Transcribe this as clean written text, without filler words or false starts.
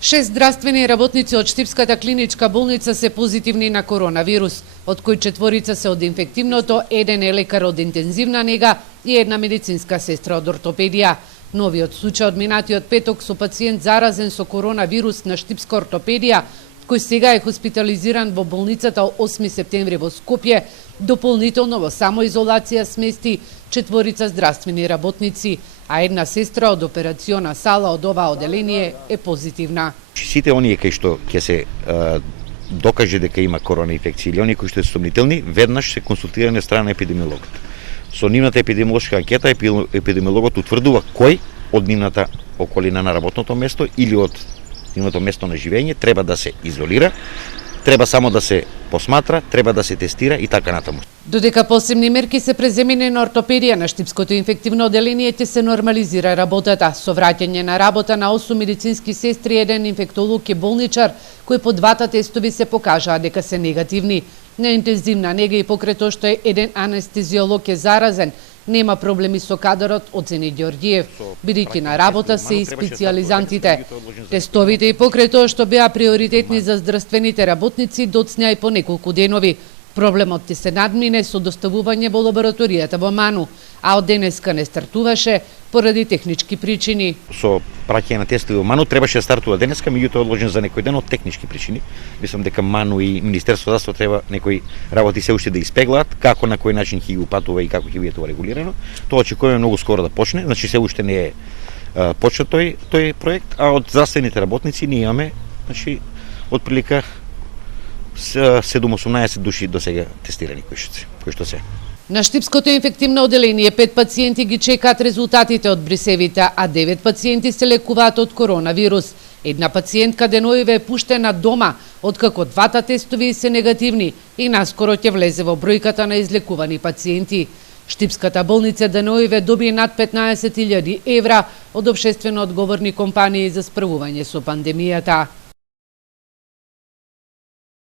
6 здравствени работници од Штипската клиничка болница се позитивни на коронавирус, од кои 4 се од инфективното, 1 е лекар од интензивна нега и 1 медицинска сестра од ортопедија. Новиот случај од минатиот петок со пациент заразен со коронавирус на Штипска ортопедија, кој сега е хоспитализиран во болницата 8 септември во Скопје, дополнително во самоизолација смести 4 здравствени работници, а 1 сестра од операциона сала од ова оделение е позитивна. Сите оние кои што ќе се докаже дека има корона инфекција или оние кои што се сомнителни, веднаш се консултирани од страна на епидемиологот. Со нивната епидемиолошка анкета епидемиологот утврдува кој од нивната околина на работното место или од нивното место на живење треба да се изолира, треба само да се посматра, треба да се тестира и така натаму. Додека посебни мерки се преземени на ортопедија на Штипското инфективно оделение, ќе се нормализира работата со враќање на работа на 8 медицински сестри, 1 инфектолог и болничар, кои по двата тестови се покажаа дека се негативни. На интензивна нега и покрај тоа што е 1 анестезиолог е заразен, нема проблеми со кадарот, оцени Ѓорѓиев, бидејќи на работа се и специјализантите. Тестовите и покрај тоа што беа приоритетни за здравствените работници доцња и по неколку денови. Проблемот ќе се надмине со доставување во лабораторијата во Ману, а од денеска не стартуваше поради технички причини. Со праќање на тестови во Ману требаше да стартува денеска, меѓутоа одложен за некој ден од технички причини. Мислам дека Ману и Министерството за здравство треба некои работи се уште да испеглаат, како на кој начин ќе ги упатува и како ќе биде тоа регулирано. Тоа очекуваме многу скоро да почне, значи се уште не е почнат тој проект, а од здравствените работници ние имаме, значи отприлика 7-18 души до сега тестирани кои што се. На Штипското инфективно оделение 5 пациенти ги чекаат резултатите од брисевите, а 9 пациенти се лекуваат од коронавирус. Една пациентка деноиве е пуштена дома, откако двата тестови се негативни и наскоро ќе влезе во бројката на излекувани пациенти. Штипската болница деноиве доби над 15.000 евра од општествено одговорни компании за справување со пандемијата.